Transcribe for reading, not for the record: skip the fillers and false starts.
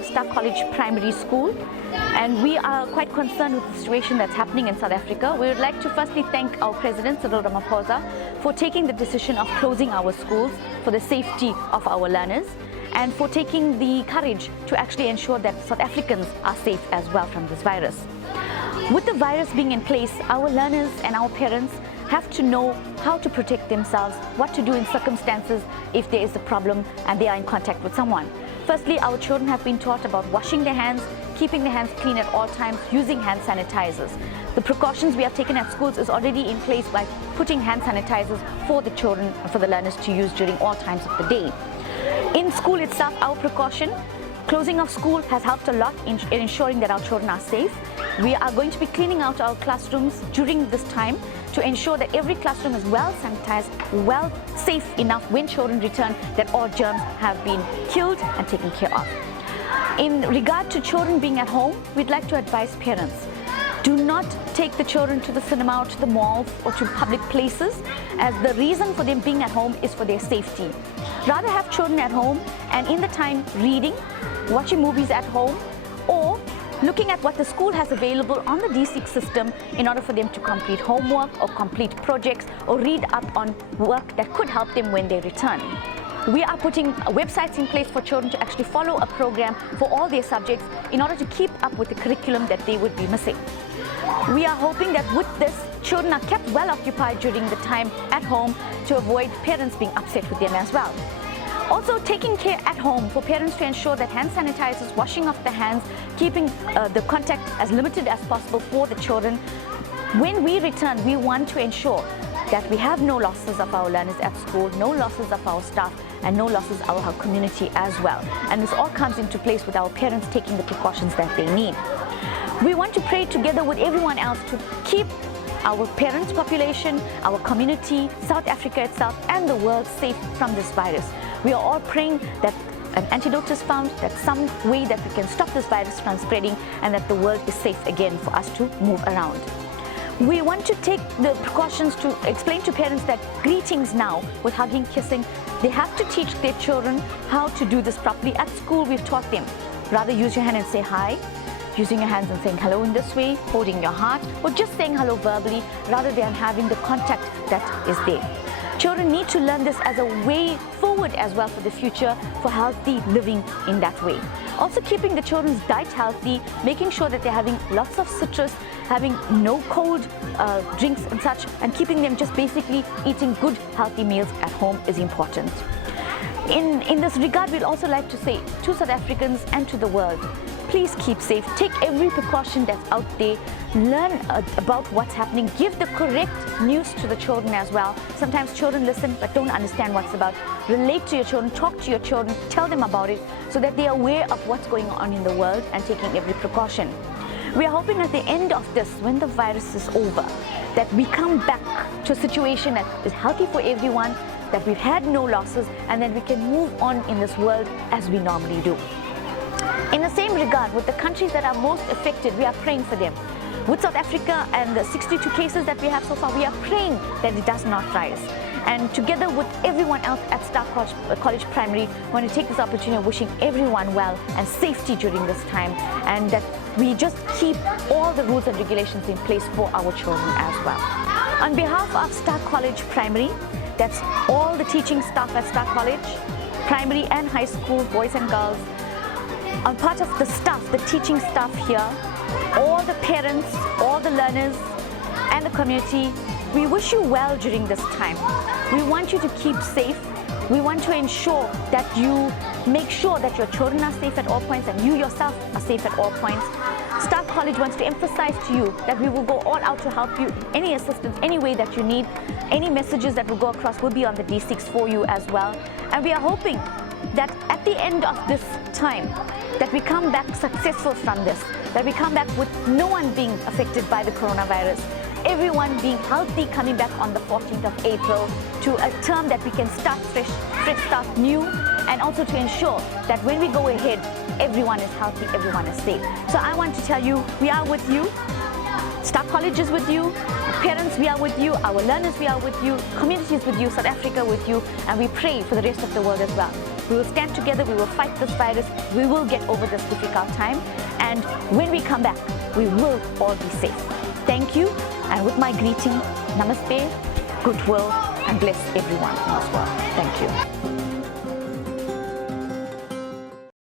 of Star College Primary School, and we are quite concerned with the situation that's happening in South Africa. We would like to firstly thank our President, Cyril Ramaphosa, for taking the decision of closing our schools for the safety of our learners, and for taking the courage to actually ensure that South Africans are safe as well from this virus. With the virus being in place, our learners and our parents have to know how to protect themselves, what to do in circumstances if there is a problem and they are in contact with someone. Firstly, our children have been taught about washing their hands, keeping their hands clean at all times, using hand sanitizers. The precautions we have taken at schools is already in place by putting hand sanitizers for the children and for the learners to use during all times of the day. In school itself, our precaution, closing of school has helped a lot in ensuring that our children are safe. We are going to be cleaning out our classrooms during this time to ensure that every classroom is well sanitized, well safe enough when children return, that all germs have been killed and taken care of. In regard to children being at home, we'd like to advise parents, do not take the children to the cinema or to the malls or to public places, as the reason for them being at home is for their safety. Rather have children at home and in the time reading, watching movies at home, or looking at what the school has available on the D6 system in order for them to complete homework or complete projects or read up on work that could help them when they return. We are putting websites in place for children to actually follow a program for all their subjects in order to keep up with the curriculum that they would be missing. We are hoping that with this, children are kept well occupied during the time at home to avoid parents being upset with them as well. Also, taking care at home for parents to ensure that hand sanitizers, washing of the hands, keeping the contact as limited as possible for the children. When we return, we want to ensure that we have no losses of our learners at school, no losses of our staff, and no losses of our community as well. And this all comes into place with our parents taking the precautions that they need. We want to pray together with everyone else to keep our parents' population, our community, South Africa itself, and the world safe from this virus. We are all praying that an antidote is found, that some way that we can stop this virus from spreading, and that the world is safe again for us to move around. We want to take the precautions to explain to parents that greetings now with hugging, kissing, they have to teach their children how to do this properly. At school, we've taught them, rather use your hand and say hi, using your hands and saying hello in this way, holding your heart, or just saying hello verbally, rather than having the contact that is there. Children need to learn this as a way forward as well for the future, for healthy living in that way. Also keeping the children's diet healthy, making sure that they're having lots of citrus, having no cold drinks and such, and keeping them just basically eating good healthy meals at home is important. In this regard, we'd also like to say to South Africans and to the world, please keep safe, take every precaution that's out there, learn about what's happening, give the correct news to the children as well. Sometimes children listen but don't understand what's about. Relate to your children, talk to your children, tell them about it so that they are aware of what's going on in the world and taking every precaution. We are hoping at the end of this, when the virus is over, that we come back to a situation that is healthy for everyone, that we've had no losses, and then we can move on in this world as we normally do. In the same regard, with the countries that are most affected, we are praying for them. With South Africa and the 62 cases that we have so far, we are praying that it does not rise. And together with everyone else at Star College Primary, I want to take this opportunity of wishing everyone well and safety during this time, and that we just keep all the rules and regulations in place for our children as well. On behalf of Star College Primary, that's all the teaching staff at Star College, primary and high school, boys and girls, on part of the staff, the teaching staff here, all the parents, all the learners, and the community, we wish you well during this time. We want you to keep safe. We want to ensure that you make sure that your children are safe at all points and you yourself are safe at all points. Star College wants to emphasize to you that we will go all out to help you, any assistance, any way that you need. Any messages that will go across will be on the D6 for you as well. And we are hoping that at the end of this time, that we come back successful from this, that we come back with no one being affected by the coronavirus, everyone being healthy, coming back on the 14th of April to a term that we can start fresh start new, and also to ensure that when we go ahead, everyone is healthy, everyone is safe. So I want to tell you, we are with you. Star College is with you, parents, we are with you, our learners, we are with you, communities with you, South Africa with you, and we pray for the rest of the world as well. We will stand together, we will fight this virus, we will get over this difficult time, and when we come back, we will all be safe. Thank you, and with my greeting, namaste, goodwill, and bless everyone in this world. Thank you.